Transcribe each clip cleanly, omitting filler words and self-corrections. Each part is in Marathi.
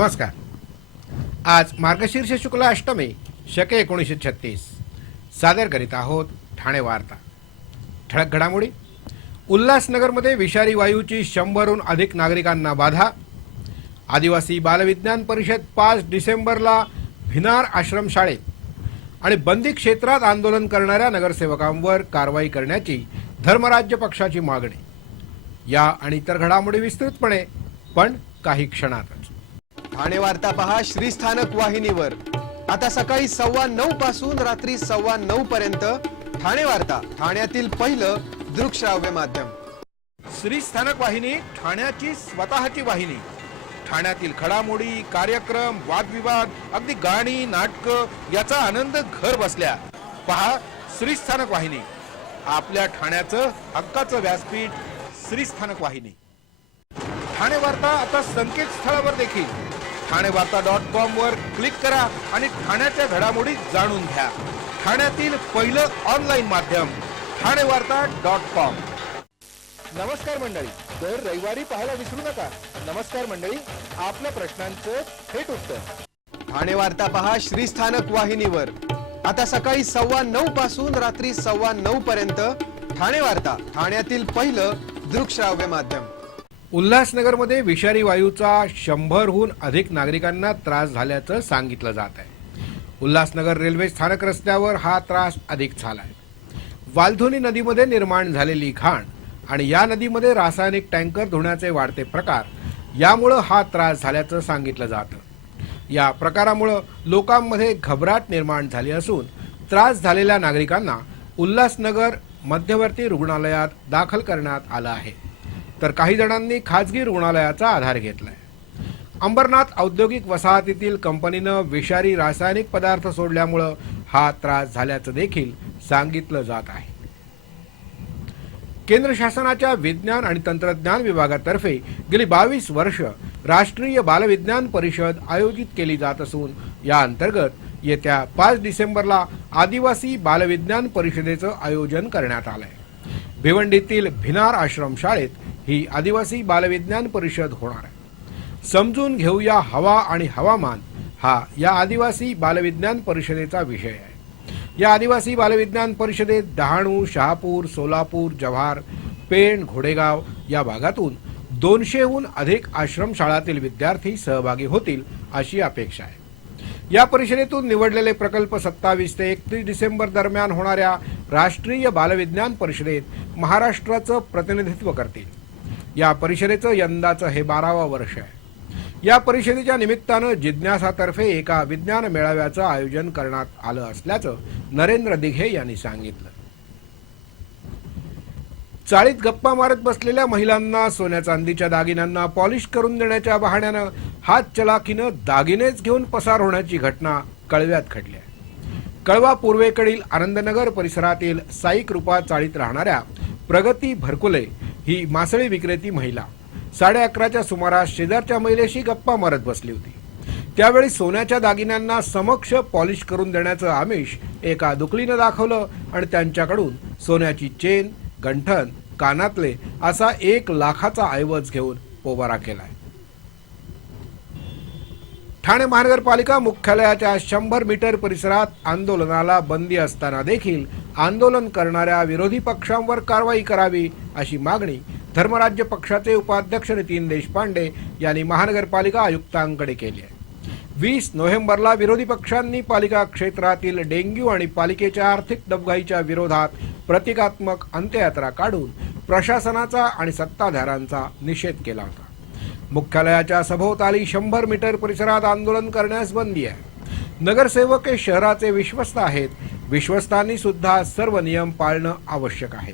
नमस्कार। आज मार्गशीर्ष शुक्ल अष्टमी शके 1936 सादर करीत आहोत ठाणे वार्ता। ठळक घडामोडी। उल्हासनगरमध्ये विषारी वायूची 100हून अधिक नागरिकांना बाधा। आदिवासी बालविज्ञान परिषद 5 डिसेंबरला भिनार आश्रमशाळेत आणि बंदी क्षेत्रात आंदोलन करणाऱ्या नगरसेवकांवर कारवाई करण्याची धर्मराज्य पक्षाची मागणी। या आणि इतर घडामोडी विस्तृतपणे पण काही क्षणातच। ठाणे वार्ता पहा श्रीस्थानक वाहिनीवर। आता सकाळी 9:15 पासून रात्री 9:15 पर्यंत ठाणे वार्ता, ठाण्यातील पहिलं दृकश्राव्य माध्यम। श्रीस्थानक वाहिनी ठाण्याची स्वतःची वाहिनी। ठाण्यातील घडामोडी, कार्यक्रम, वादविवाद, अगदी गाणी, नाटकं याचा आनंद घर बसल्या पहा श्रीस्थानक वाहिनी। आपल्या ठाण्याचं हक्काचं व्यासपीठ श्रीस्थानक वाहिनी। ठाणे वार्ता आता संकेतस्थळावर देखील ठाणेवार्ता.com वर क्लिक करा आणि ठाण्याच्या घडामोडी जाणून घ्या। ठाण्यातील पहिलं ऑनलाईन माध्यम ठाणेवार्ता.com। नमस्कार मंडळी, दर रविवारी पाहायला विसरू नका। नमस्कार मंडळी, आपल्या प्रश्नांचं थेट उत्तर। ठाणे वार्ता पहा श्रीस्थानक वाहिनीवर। आता सकाळी 9:15 पासून रात्री 9:15 पर्यंत ठाणे वार्ता, ठाण्यातील पहिलं दृकश्राव्य माध्यम। उल्हासनगरमध्ये विषारी वायूचा 100हून अधिक नागरिकांना त्रास झाल्याचं सांगितलं जात आहे। उल्हासनगर रेल्वे स्थानक रस्त्यावर हा त्रास अधिक झाला आहे। वालधुनी नदीमध्ये निर्माण झालेली घाण आणि या नदीमध्ये रासायनिक टँकर धुण्याचे वाढते प्रकार यामुळे हा त्रास झाल्याचं सांगितलं जातं। या प्रकारामुळे लोकांमध्ये घबराट निर्माण झाली असून त्रास झालेल्या नागरिकांना उल्हासनगर मध्यवर्ती रुग्णालयात दाखल करण्यात आलं आहे, तर काही जणांनी खाजगी रुग्णालयाचा आधार घेतलाय। अंबरनाथ औद्योगिक वसाहतीतील कंपनीनं विषारी रासायनिक पदार्थ सोडल्यामुळे हा त्रास झाल्याचं देखील सांगितलं जात आहे। केंद्र शासनाच्या विज्ञान आणि तंत्रज्ञान विभागातर्फे गेली 22 वर्ष राष्ट्रीय बालविज्ञान परिषद आयोजित केली जात असून या अंतर्गत येत्या 5 डिसेंबरला आदिवासी बालविज्ञान परिषदेचं आयोजन करण्यात आलंय। भिवंडीतील भिनार आश्रमशाळेत ही आदिवासी बालविज्ञान परिषद होणार आहे। समजून घेऊया हवा आणि हवामान हा या आदिवासी बालविज्ञान परिषदेचा विषय आहे। या आदिवासी बालविज्ञान परिषदेत डहाणू, शहापूर, सोलापूर, जव्हार, पेण, घोडेगाव या भागातून 200हून अधिक आश्रमशाळातील विद्यार्थी सहभागी होतील अशी अपेक्षा आहे। या परिषदेतून निवडलेले प्रकल्प 27 ते 31 डिसेंबर दरम्यान होणाऱ्या राष्ट्रीय बालविज्ञान परिषदेत महाराष्ट्राचं प्रतिनिधित्व करतील। या परिषदेचं यंदाचं हे 12वं वर्ष आहे। या परिषदेच्या निमित्तानं जिज्ञासातर्फे एका विज्ञान मेळाव्याचं आयोजन करण्यात आलं असल्याचं नरेंद्र दिघे यांनी सांगितलं। चाळीत गप्पा मारत बसलेल्या महिलांना सोन्या चांदीच्या दागिन्यांना पॉलिश करून देण्याच्या बहाण्यानं हात चलाखीनं दागिनेच घेऊन पसार होण्याची घटना कळव्यात घडली आहे। कळवा पूर्वेकडील आनंदनगर परिसरातील साई कृपा चाळीत राहणाऱ्या प्रगती भरकुले ही मासळी विक्रेती महिला 11:30च्या सुमारास शेजारच्या महिलेशी गप्पा मारत बसली होती। त्यावेळी सोन्याच्या दागिन्यांना समक्ष पॉलिश करून देण्याचं आमिष एका दुकलीनं दाखवलं आणि त्यांच्याकडून सोन्याची चेन, गंठण, कानातले असा 1 लाखाचा ऐवज घेऊन पोबारा केलाय। ठाणे महानगरपालिका मुख्यालयाच्या 100 मीटर परिसरात आंदोलनाला बंदी असताना देखील आंदोलन करणाऱ्या विरोधी पक्षांवर कारवाई करावी अशी मागणी धर्मराज्य पक्षाचे उपाध्यक्ष नितीन देशपांडे यांनी महानगरपालिका आयुक्तांकडे केली आहे। 20 नोव्हेंबरला विरोधी पक्षांनी पालिका क्षेत्रातील डेंग्यू आणि पालिकेच्या आर्थिक डबघाईच्या विरोधात प्रतिकात्मक अंत्ययात्रा काढून प्रशासनाचा आणि सत्ताधाऱ्यांचा निषेध केला होता। मुख्यालयाच्या सभोवताली 100 मीटर परिसरात आंदोलन करण्यास बंदी आहे। नगरसेवक हे शहराचे विश्वस्त आहेत। विश्वस्तांनी सुद्धा सर्व नियम पाळणं आवश्यक आहे।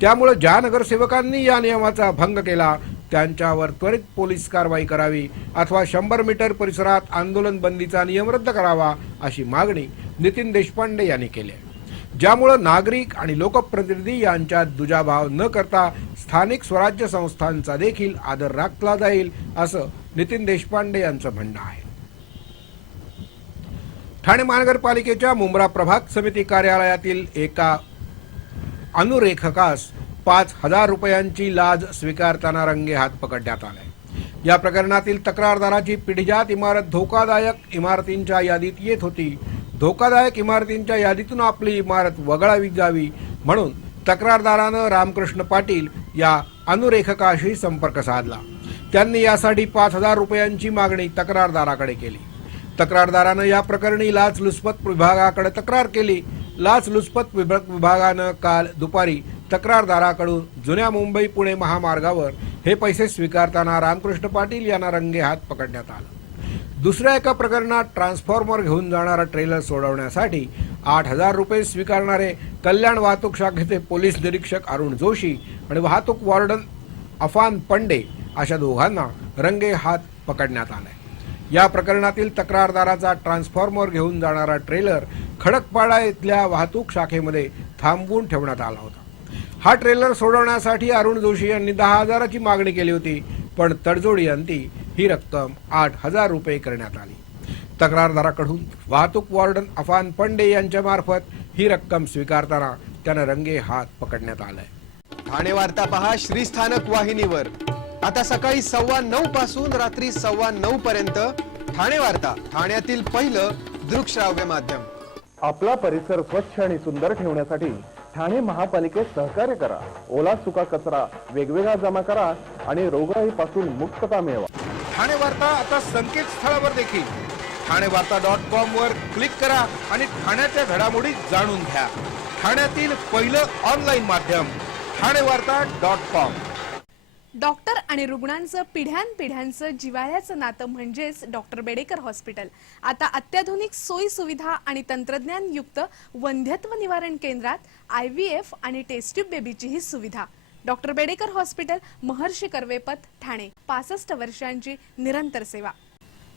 त्यामुळे ज्या नगरसेवकांनी या नियमाचा भंग केला त्यांच्यावर त्वरित पोलीस कारवाई करावी अथवा 100 मीटर परिसरात आंदोलन बंदीचा नियम रद्द करावा अशी मागणी नितीन देशपांडे यांनी केली आहे। ज्यामुळे नागरिक आणि लोकप्रतिनिधी यांच्यात दुजाभाव न करता स्थानिक स्वराज्य संस्थांचा देखील आदर राखला जाईल असं नितीन देशपांडे यांचं म्हणणं आहे। ठाणे महानगरपालिकेच्या मुंब्रा प्रभाग समिती कार्यालयातील एका अनुरेखकास 5,000 रुपयांची लाच स्वीकारताना रंगेहात पकडण्यात आले। या प्रकरणातील तक्रारदाराची पिढीजात इमारत धोकादायक इमारतींच्या यादीत येत होती. धोकादायक इमारतींच्या यादीतून आपली इमारत वगळावी जावी म्हणून तक्रारदारानं रामकृष्ण पाटील या अनुरेखकाशी संपर्क साधला. त्यांनी यासाठी 5,000 रुपयांची मागणी तक्रारदाराकडे केली. तक्रारदारानं या प्रकरणी लाचलुचपत विभागाकडे तक्रार केली. लाचलुचपत विभागानं काल दुपारी तक्रारदाराकडून जुन्या मुंबई पुणे महामार्गावर हे पैसे स्वीकारताना रामकृष्ण पाटील यांना रंगेहात पकडण्यात आलं. दुसऱ्या एका प्रकरणात ट्रान्सफॉर्मर घेऊन जाणारा ट्रेलर सोडवण्यासाठी 8,000 रुपये स्वीकारणारे कल्याण वाहतूक शाखेचे पोलीस निरीक्षक अरुण जोशी आणि वाहतूक वॉर्डन अफान पंडे अशा दोघांना रंगेहात पकडण्यात आलंय. या प्रकरणातील तक्रारदाराचा ट्रान्सफॉर्मर घेऊन जाणारा ट्रेलर खडकपाडा इथल्या वाहतूक शाखेमध्ये थांबवून ठेवण्यात आला होता. हा ट्रेलर सोडवण्यासाठी अरुण जोशी यांनी 10,000ची मागणी केली होती, पण तडजोडी अंती ही रक्कम 8,000 रुपये करण्यात आली. तक्रारदाराकडून वाहतूक वॉर्डन अफान पंडे यांच्या मार्फत ही रक्कम स्वीकारताना त्यांना रंगे हात पकडण्यात आलंय. ठाणे वार्ता पहा श्रीस्थानक वाहिनीवर. आता सकाळी 9:15 पासून रात्री 9:15 पर्यंत ठाणे वार्ता, ठाण्यातील पहिलं दृकश्राव्य माध्यम. आपला परिसर स्वच्छ आणि सुंदर ठेवण्यासाठी ठाणे महापालिकेत सहकार्य करा. ओला सुका कचरा वेगवेगळा जमा करा आणि रोगराईपासून मुक्तता मिळवा. ठाणे वार्ता आता संकेतस्थळावर देखील ठाणेवार्ता.com वर क्लिक करा आणि ठाण्याच्या घडामोडी जाणून घ्या. ठाण्यातील पहिलं ऑनलाईन माध्यम ठाणेवार्ता.com. डॉक्टर आणि रुग्णांचं पिढ्यानपिढ्यांचं जिव्हाळ्याचं नातं म्हणजेच डॉक्टर बेडेकर हॉस्पिटल. आता अत्याधुनिक सोयी सुविधा आणि तंत्रज्ञान युक्त वंध्यत्व निवारण केंद्रात IVF आणि टेस्ट ट्यूब बेबीची ही सुविधा. डॉक्टर बेडेकर हॉस्पिटल, महर्षी कर्वेपथ, ठाणे. 65 वर्षांची निरंतर सेवा.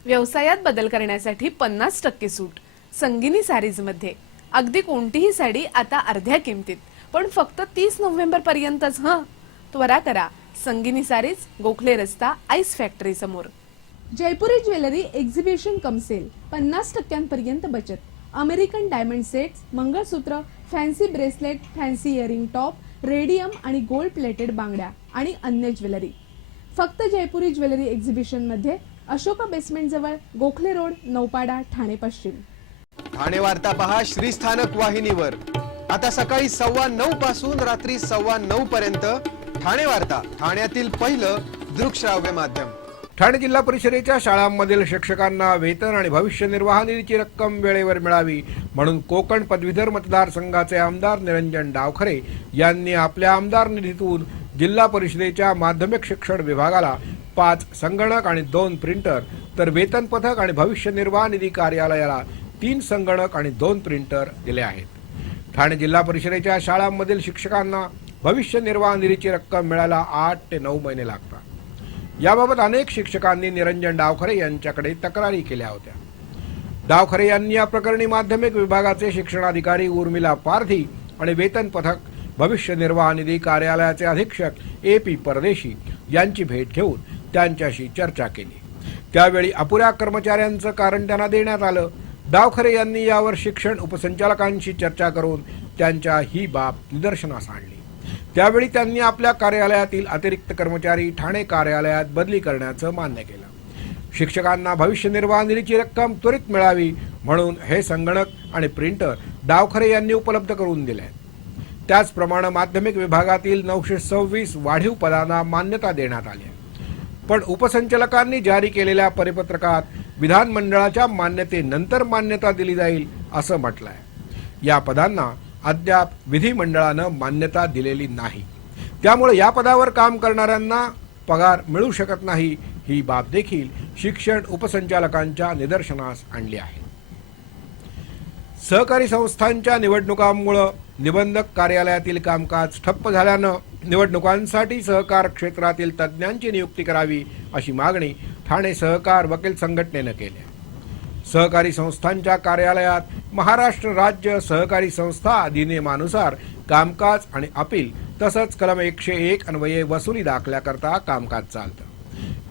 व्यवसायात बदल करण्यासाठी 50% सूट. संगिनी साडीज मध्ये अगदी कोणतीही साडी आता अर्ध्या किमतीत, पण फक्त 30 नोव्हेंबर पर्यंतच. त्वरा करा. संगिनी साडीज, गोखले रस्ता, आईस फॅक्टरी समोर. Jaipuri jewellery exhibition cum sale. 50% बचत. American diamond sets, mangalsutra, fancy bracelet, fancy earring top, radium आणि गोल्ड प्लेटेड बांगड्या आणि अन्य ज्वेलरी फक्त जयपुरी ज्वेलरी एक्झिबिशन मध्ये, अशोका बेसमेंट जवळ, गोखले रोड, नौपाडा, ठाणे पश्चिम. ठाणे वार्ता पहा श्रीस्थानक वाहिनीवर. आता सकाळी 9:15 पासून रात्री 9:15 पर्यंत ठाणे वार्ता, ठाण्यातील पहिलं दृकश्राव्य माध्यम. ठाणे जिल्हा परिषदेच्या शाळांमधील शिक्षकांना वेतन आणि भविष्य निर्वाह निधीची रक्कम वेळेवर मिळावी म्हणून कोकण पदवीधर मतदारसंघाचे आमदार निरंजन डावखरे यांनी आपल्या आमदार निधीतून जिल्हा परिषदेच्या माध्यमिक शिक्षण विभागाला 5 संगणक आणि 2 प्रिंटर, तर वेतन पथक आणि भविष्य निर्वाह निधी कार्यालयाला 3 संगणक आणि 2 प्रिंटर दिले आहेत. ठाणे जिल्हा परिषदेच्या शाळांमधील शिक्षकांना भविष्य निर्वाह निधीची रक्कम मिळायला 8 ते 9 महिने लागतात. याबाबत अनेक शिक्षकांनी निरंजन डावखरे यांच्याकडे तक्रारी केल्या होत्या. डावखरे यांनी या प्रकरणी माध्यमिक विभागाचे शिक्षणाधिकारी उर्मिला पारधी आणि वेतन पथक भविष्य निर्वाह निधी कार्यालयाचे अधीक्षक AP परदेशी यांची भेट घेऊन त्यांच्याशी चर्चा केली. त्यावेळी अपुऱ्या कर्मचाऱ्यांचं कारण त्यांना देण्यात आलं. डावखरे यांनी यावर शिक्षण उपसंचालकांशी चर्चा करून त्यांच्या ही बाब निदर्शनास आणली. त्यावेळी त्यांनी आपल्या कार्यालयातील अतिरिक्त कर्मचारी ठाणे कार्यालयात बदली करण्याचं मान्य केलं. शिक्षकांना भविष्य निर्वाह निधीची रक्कम त्वरित मिळावी म्हणून हे संगणक आणि प्रिंटर डावखरे यांनी उपलब्ध करून दिले. त्याचप्रमाणे माध्यमिक विभागातील 926 वाढीव पदांना मान्यता देण्यात आली. पण उपसंचालकांनी जारी केलेल्या परिपत्रकात विधानमंडळाच्या मान्यतेनंतर मान्यता दिली जाईल असं म्हटलंय. या पदांना अद्याप विधिमंडळानं मान्यता दिलेली नाही. त्यामुळे या पदावर काम करणाऱ्यांना पगार मिळू शकत नाही. ही बाब देखील शिक्षण उपसंचालकांच्या निदर्शनास आणली आहे. सहकारी संस्थांच्या निवडणुकांमुळे निबंधक कार्यालयातील कामकाज ठप्प झाल्यानं निवडणुकांसाठी सहकार क्षेत्रातील तज्ज्ञांची नियुक्ती करावी अशी मागणी ठाणे सहकार वकील संघटनेनं केली. सहकारी संस्थांच्या कार्यालयात महाराष्ट्र राज्य सहकारी संस्था अधिनियमानुसार कामकाज आणि अपील तसंच कलम 101 अन्वये वसुली दाखल्याकरता कामकाज चालतं.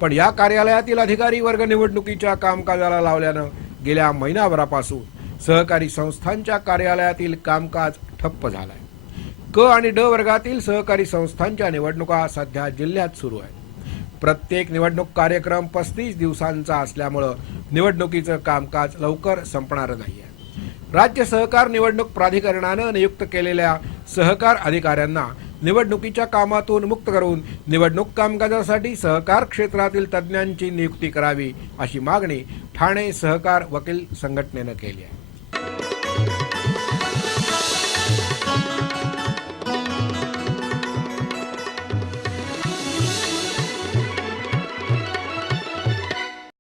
पण या कार्यालयातील अधिकारी वर्ग निवडणुकीच्या कामकाजाला लावल्यानं गेल्या महिनाभरापासून सहकारी संस्थांच्या कार्यालयातील कामकाज ठप्प झालंय. क आणि ड वर्गातील सहकारी संस्थांच्या निवडणुका सध्या जिल्ह्यात सुरू आहेत. प्रत्येक निवडणूक कार्यक्रम 35 दिवसांचा असल्यामुळं निवडणुकीचं कामकाज लवकर संपणार नाहीये. राज्य सहकार निवडणूक प्राधिकरणानं नियुक्त केलेल्या सहकार अधिकाऱ्यांना निवडणुकीच्या कामातून मुक्त करून निवडणूक कामकाजासाठी सहकार क्षेत्रातील तज्ज्ञांची नियुक्ती करावी अशी मागणी ठाणे सहकार वकील संघटनेनं केली आहे.